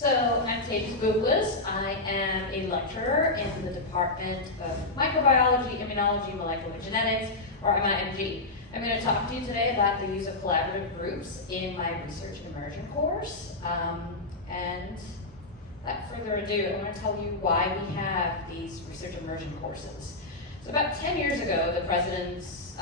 So I'm Tejas Bouklas. I am a lecturer in the Department of Microbiology, Immunology, Molecular Genetics, or MIMG. I'm going to talk to you today about the use of collaborative groups in my research immersion course. And without further ado, I want to tell you why we have these research immersion courses. So about 10 years ago, the President's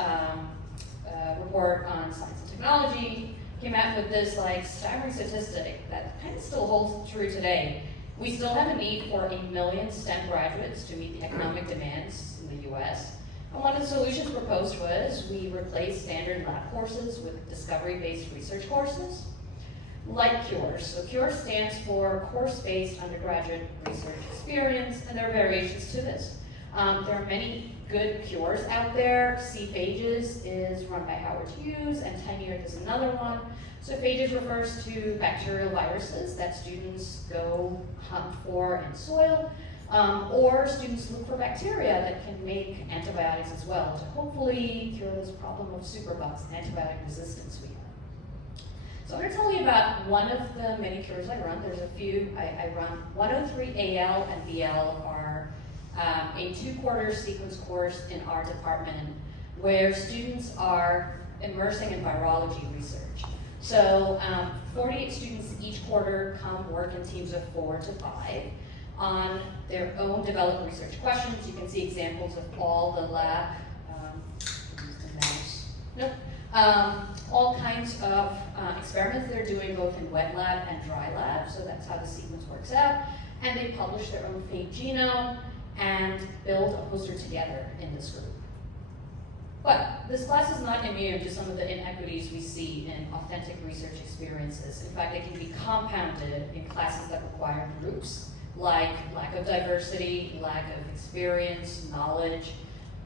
report on science and technology came out with this staggering statistic that kind of still holds true today. We still have a need for 1 million STEM graduates to meet the economic demands in the US. And one of the solutions proposed was we replace standard lab courses with discovery-based research courses, like CURES. So CURES stands for Course-Based Undergraduate Research Experience, and there are variations to this. There are many good cures out there. C-Phages is run by Howard Hughes, and Tenured is another one. So Phages refers to bacterial viruses that students go hunt for in soil, or students look for bacteria that can make antibiotics as well to hopefully cure this problem of superbugs and antibiotic resistance we have. So I'm going to tell you about one of the many cures I run. There's a few. I run 103 AL and BL are a 2-quarter sequence course in our department where students are immersing in virology research. So 48 students each quarter come work in teams of 4 to 5 on their own developed research questions. You can see examples of all the lab, all kinds of experiments they're doing both in wet lab and dry lab, so that's how the sequence works out. And they publish their own fake genome and build a poster together in this group. But this class is not immune to some of the inequities we see in authentic research experiences. In fact, it can be compounded in classes that require groups, like lack of diversity, lack of experience, knowledge,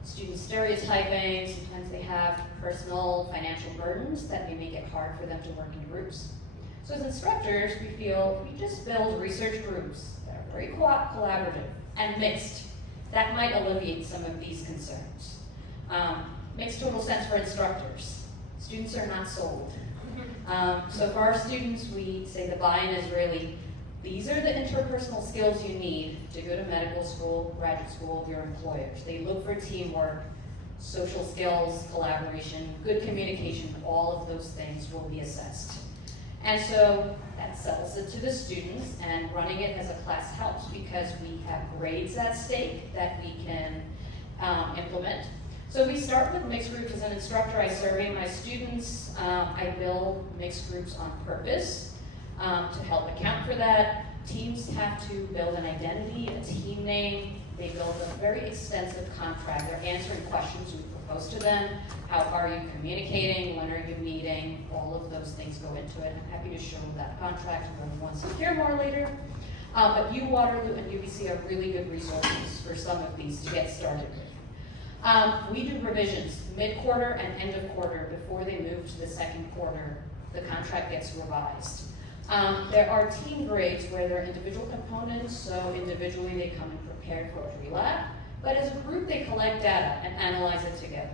student stereotyping. Sometimes they have personal financial burdens that may make it hard for them to work in groups. So as instructors, we feel if we just build research groups that are very collaborative and mixed, that might alleviate some of these concerns. Makes total sense for instructors. Students are not sold. So for our students, we say the buy-in is really, these are the interpersonal skills you need to go to medical school, graduate school, your employers. They look for teamwork, social skills, collaboration, good communication, all of those things will be assessed. And so that settles it to the students, and running it as a class helps because we have grades at stake that we can implement. So we start with mixed groups. As an instructor, I survey my students. I build mixed groups on purpose to help account for that. Teams have to build an identity, a team name. They build a very extensive contract. They're answering questions we propose to them. How are you communicating? When are you meeting? All of those things go into it. I'm happy to show that contract if anyone wants to hear more later. But U Waterloo and UBC are really good resources for some of these to get started with. We do revisions mid-quarter and end of quarter before they move to the second quarter. The contract gets revised. There are team grades where there are individual components, so individually they come in prepared for a pre-lab, but as a group they collect data and analyze it together.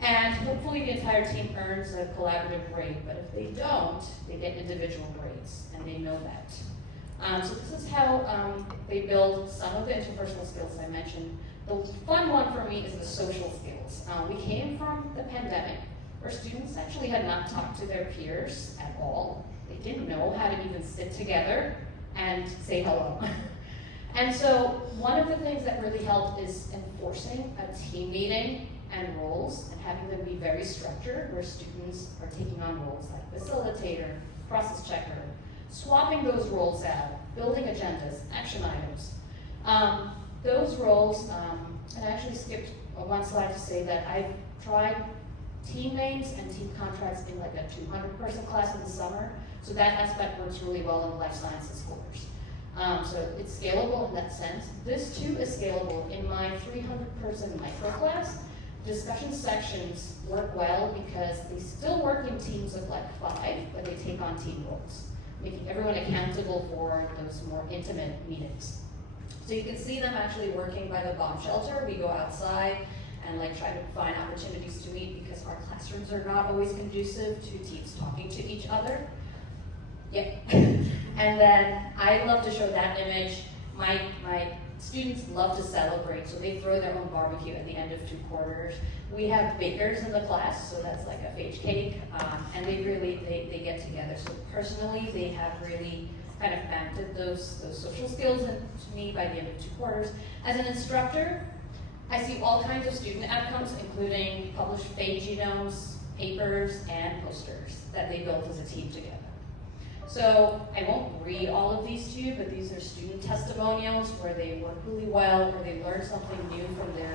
And hopefully the entire team earns a collaborative grade, but if they don't, they get individual grades, and they know that. So this is how they build some of the interpersonal skills I mentioned. The fun one for me is the social skills. We came from the pandemic where students actually had not talked to their peers at all. They didn't know how to even sit together and say hello. And so one of the things that really helped is enforcing a team meeting and roles and having them be very structured where students are taking on roles like facilitator, process checker, swapping those roles out, building agendas, action items. Those roles, and I actually skipped one slide to say that I've tried team names and team contracts in like a 200-person class in the summer, so that aspect works really well in the life sciences course. So it's scalable in that sense. This too is scalable. In my 300-person micro class, discussion sections work well because they still work in teams of like 5, but they take on team roles, making everyone accountable for those more intimate meetings. So you can see them actually working by the bomb shelter. We go outside and try to find opportunities to meet because our classrooms are not always conducive to teams talking to each other. Yep. And then I love to show that image. My students love to celebrate, so they throw their own barbecue at the end of 2 quarters. We have bakers in the class, so that's like a phage cake, and they get together. So personally, they have really kind of planted those social skills into me by the end of 2 quarters. As an instructor, I see all kinds of student outcomes, including published phage genomes, papers, and posters that they built as a team together. So I won't read all of these to you, but these are student testimonials where they work really well, where they learn something new from their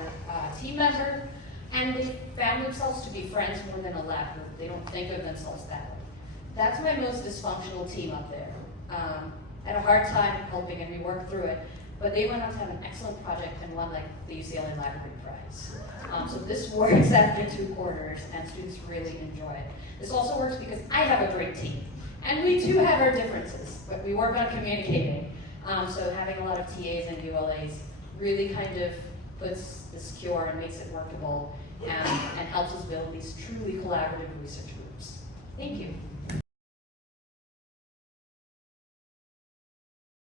team member, and they found themselves to be friends more than a lab group. They don't think of themselves that way. That's my most dysfunctional team up there. I had a hard time helping, and we worked through it, but they went on to have an excellent project and won like the UCLA Library Prize. So this works after 2 quarters, and students really enjoy it. This also works because I have a great team. And we too have our differences, but we work on communicating. So having a lot of TAs and ULAs really kind of puts this cure and makes it workable and helps us build these truly collaborative research groups. Thank you.